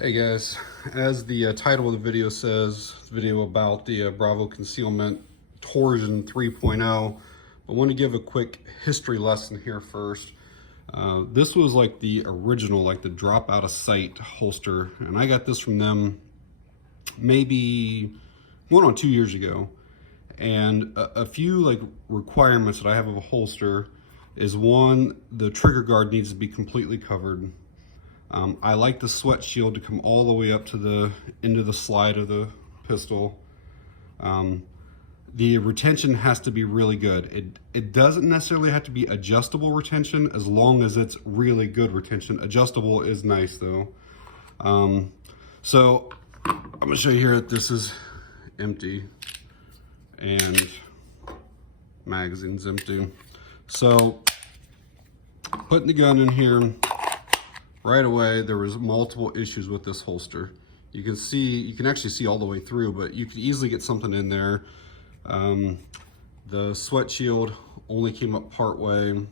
Hey guys, as the title of the video says, it's a video about the Bravo Concealment Torsion 3.0. I want to give a quick history lesson here first. This was like the original, like the drop out of sight holster, and I got this from them maybe 1 or 2 years ago. And a few like requirements that I have of a holster is, one, the trigger guard needs to be completely covered. I like the sweat shield to come all the way up to the end of the slide of the pistol. The retention has to be really good. It doesn't necessarily have to be adjustable retention as long as it's really good retention. Adjustable is nice though. So I'm gonna show you here that this is empty and magazine's empty. So putting the gun in here, right away, there was multiple issues with this holster. You can actually see all the way through, but you could easily get something in there. The sweat shield only came up part way.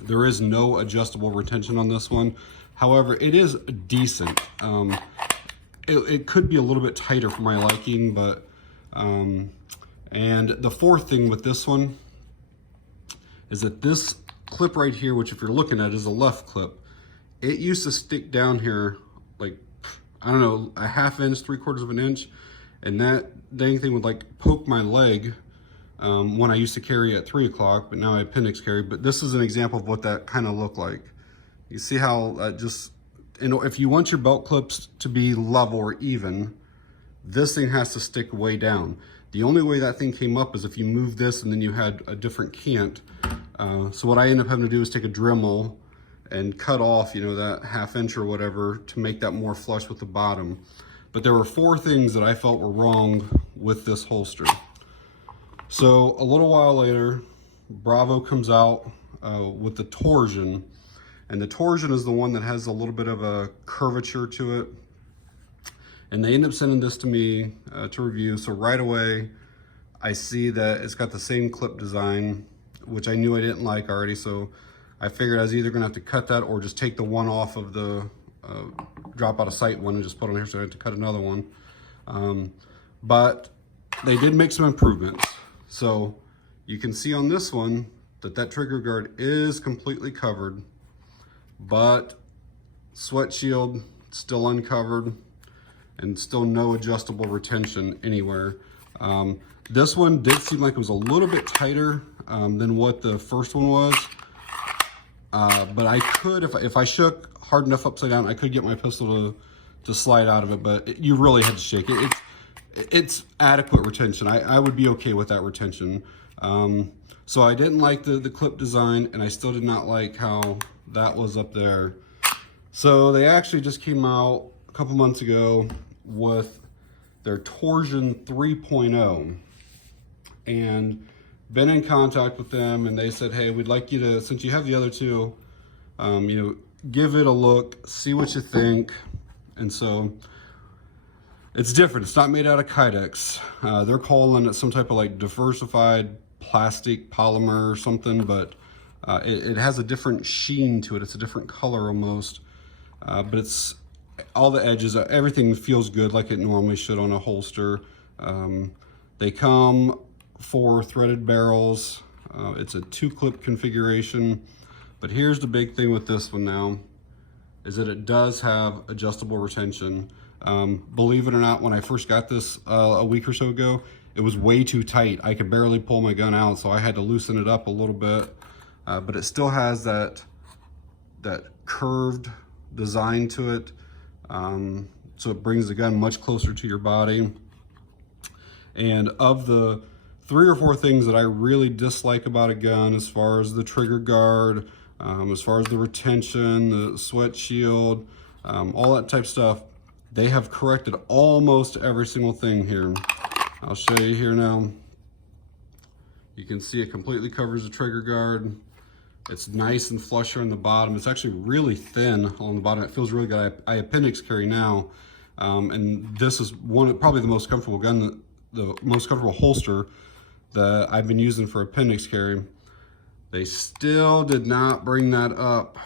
There is no adjustable retention on this one. However, it is decent. It could be a little bit tighter for my liking, but, and the fourth thing with this one is that this clip right here, which if you're looking at is a left clip, it used to stick down here like, I don't know, a ½ inch, 3/4 of an inch. And that dang thing would like poke my leg when I used to carry at 3 o'clock, but now I appendix carry. But this is an example of what that kind of looked like. You see how if you want your belt clips to be level or even, this thing has to stick way down. The only way that thing came up is if you move this and then you had a different cant. So what I ended up having to do is take a Dremel and cut off, you know, that ½ inch or whatever to make that more flush with the bottom. But there were 4 things that I felt were wrong with this holster. So a little while later, Bravo comes out with the Torsion, and the Torsion is the one that has a little bit of a curvature to it. And they end up sending this to me to review. So right away, I see that it's got the same clip design, which I knew I didn't like already. So I figured I was either gonna have to cut that or just take the one off of the drop out of sight one and just put on here, so I had to cut another one. But they did make some improvements. So you can see on this one that trigger guard is completely covered, but sweat shield still uncovered and still no adjustable retention anywhere. This one did seem like it was a little bit tighter than what the first one was. But I could, if I shook hard enough upside down, I could get my pistol to slide out of it, but you really had to shake it. It's adequate retention. I would be okay with that retention. So I didn't like the clip design, and I still did not like how that was up there. So they actually just came out a couple months ago with their Torsion 3.0, and been in contact with them, and they said, hey, we'd like you to, since you have the other two, you know, give it a look, see what you think. And so it's different. It's not made out of Kydex. They're calling it some type of like diversified plastic polymer or something, but it has a different sheen to it. It's a different color almost, but it's all the edges, everything feels good like it normally should on a holster. They come 4 threaded barrels. It's a 2-clip configuration, but here's the big thing with this one now, is that it does have adjustable retention. Believe it or not, when I first got this a week or so ago, it was way too tight. I could barely pull my gun out, so I had to loosen it up a little bit, but it still has that curved design to it, so it brings the gun much closer to your body. And of the 3 or 4 things that I really dislike about a gun, as far as the trigger guard, as far as the retention, the sweat shield, all that type of stuff, they have corrected almost every single thing here. I'll show you here now. You can see it completely covers the trigger guard. It's nice and flusher on the bottom. It's actually really thin on the bottom. It feels really good. I appendix carry now, and this is probably the most comfortable gun, the most comfortable holster that I've been using for appendix carry. They still did not bring that up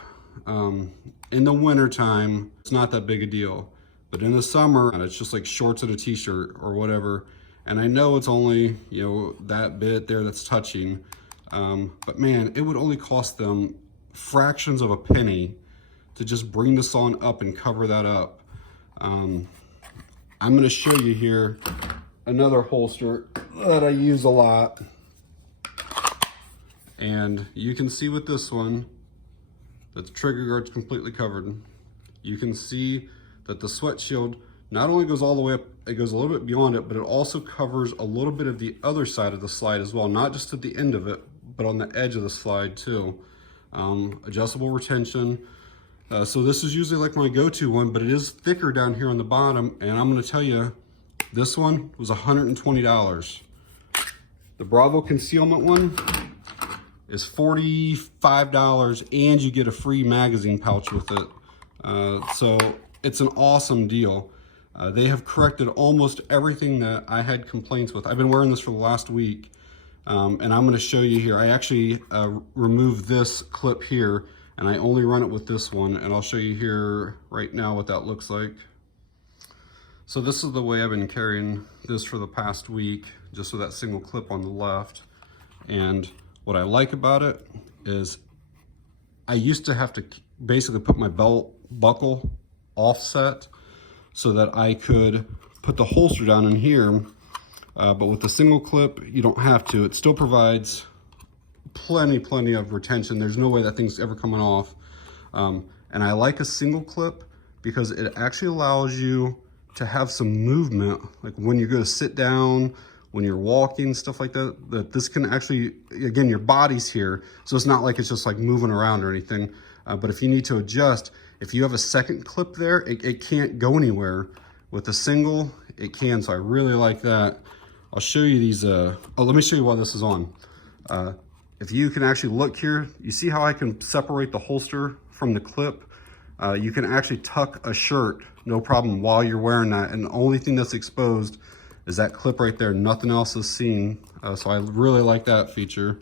In the winter time, it's not that big a deal. But in the summer, it's just like shorts and a t-shirt or whatever. And I know it's only, you know, that bit there that's touching. But man, it would only cost them fractions of a penny to just bring this on up and cover that up. I'm gonna show you here another holster that I use a lot. And you can see with this one that the trigger guard's completely covered. You can see that the sweat shield not only goes all the way up, it goes a little bit beyond it, but it also covers a little bit of the other side of the slide as well, not just at the end of it, but on the edge of the slide too. Adjustable retention. So this is usually like my go-to one, but it is thicker down here on the bottom, and I'm gonna tell you, this one was $120. The Bravo Concealment one is $45, and you get a free magazine pouch with it. So it's an awesome deal. They have corrected almost everything that I had complaints with. I've been wearing this for the last week, and I'm gonna show you here. I actually removed this clip here, and I only run it with this one, and I'll show you here right now what that looks like. So this is the way I've been carrying this for the past week, just with that single clip on the left. And what I like about it is I used to have to basically put my belt buckle offset so that I could put the holster down in here. But with the single clip, you don't have to. It still provides plenty of retention. There's no way that thing's ever coming off. And I like a single clip because it actually allows you to have some movement, like when you go to sit down, when you're walking, stuff like that, that this can actually, again, your body's here, so it's not like it's just like moving around or anything. But if you need to adjust, if you have a second clip there, it can't go anywhere. With a single, it can, so I really like that. I'll show you these, oh, let me show you while this is on. If you can actually look here, you see how I can separate the holster from the clip? You can actually tuck a shirt, no problem, while you're wearing that, and the only thing that's exposed is that clip right there. Nothing else is seen, so I really like that feature.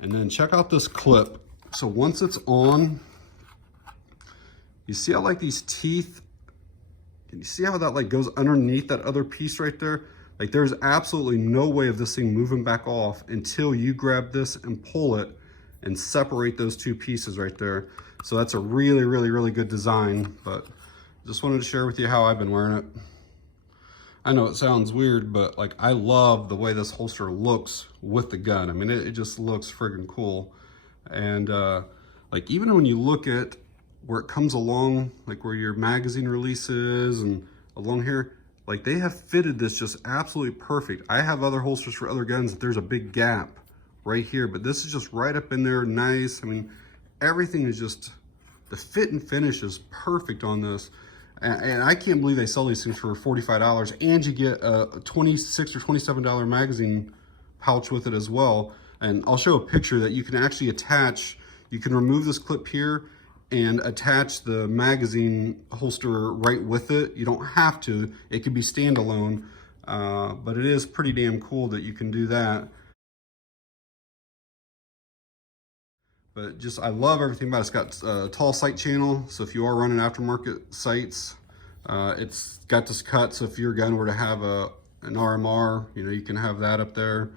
And then check out this clip. So once it's on, you see how like these teeth, can you see how that like goes underneath that other piece right there? Like there's absolutely no way of this thing moving back off until you grab this and pull it and separate those two pieces right there. So that's a really good design, but just wanted to share with you how I've been wearing it. I know it sounds weird, but like I love the way this holster looks with the gun. I mean, it just looks friggin' cool. And like even when you look at where it comes along, like where your magazine releases and along here, like they have fitted this just absolutely perfect. I have other holsters for other guns that there's a big gap right here, but this is just right up in there, nice. I mean, everything is just, the fit and finish is perfect on this. And I can't believe they sell these things for $45, and you get a $26 or $27 magazine pouch with it as well. And I'll show a picture that you can actually attach. You can remove this clip here and attach the magazine holster right with it. You don't have to, it could be standalone, but it is pretty damn cool that you can do that. But just, I love everything about it. It's got a tall sight channel, so if you are running aftermarket sights, it's got this cut, so if your gun were to have an RMR, you know, you can have that up there.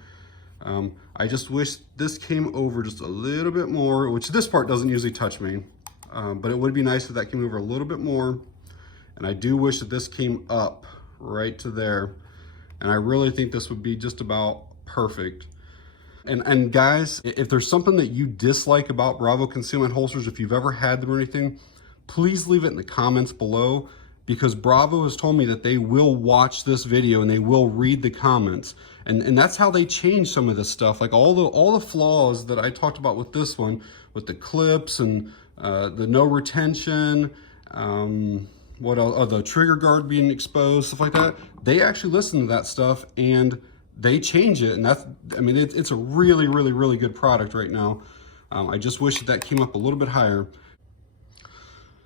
I just wish this came over just a little bit more, which this part doesn't usually touch me, but it would be nice if that came over a little bit more. And I do wish that this came up right to there. And I really think this would be just about perfect. And guys, if there's something that you dislike about Bravo concealment holsters, if you've ever had them or anything, please leave it in the comments below, because Bravo has told me that they will watch this video and they will read the comments. And that's how they change some of this stuff. Like all the flaws that I talked about with this one, with the clips and the no retention, what else? Oh, the trigger guard being exposed, stuff like that. They actually listen to that stuff and they change it, and that's, I mean, it's a really good product right now. I just wish that came up a little bit higher.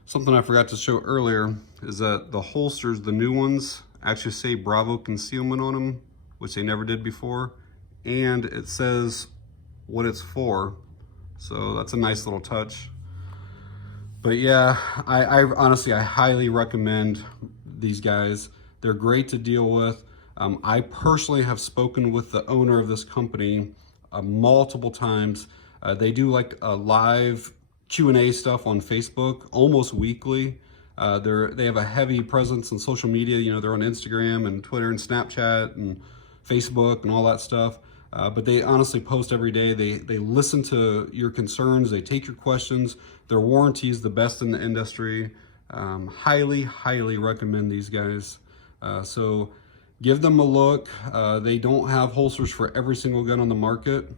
Something I forgot to show earlier is that the holsters, the new ones, actually say Bravo Concealment on them, which they never did before. and it says what it's for. So that's a nice little touch. But yeah, I honestly, I highly recommend these guys. They're great to deal with. I personally have spoken with the owner of this company multiple times. They do like a live Q&A stuff on Facebook almost weekly. They have a heavy presence on social media. You know, they're on Instagram and Twitter and Snapchat and Facebook and all that stuff. But they honestly post every day. They listen to your concerns. They take your questions. Their warranty is the best in the industry. Highly, highly recommend these guys. So give them a look. They don't have holsters for every single gun on the market.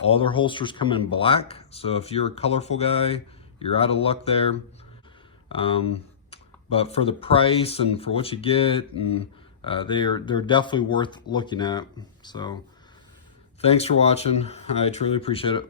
All their holsters come in black. So if you're a colorful guy, you're out of luck there. But for the price and for what you get, and they're definitely worth looking at. So thanks for watching. I truly appreciate it.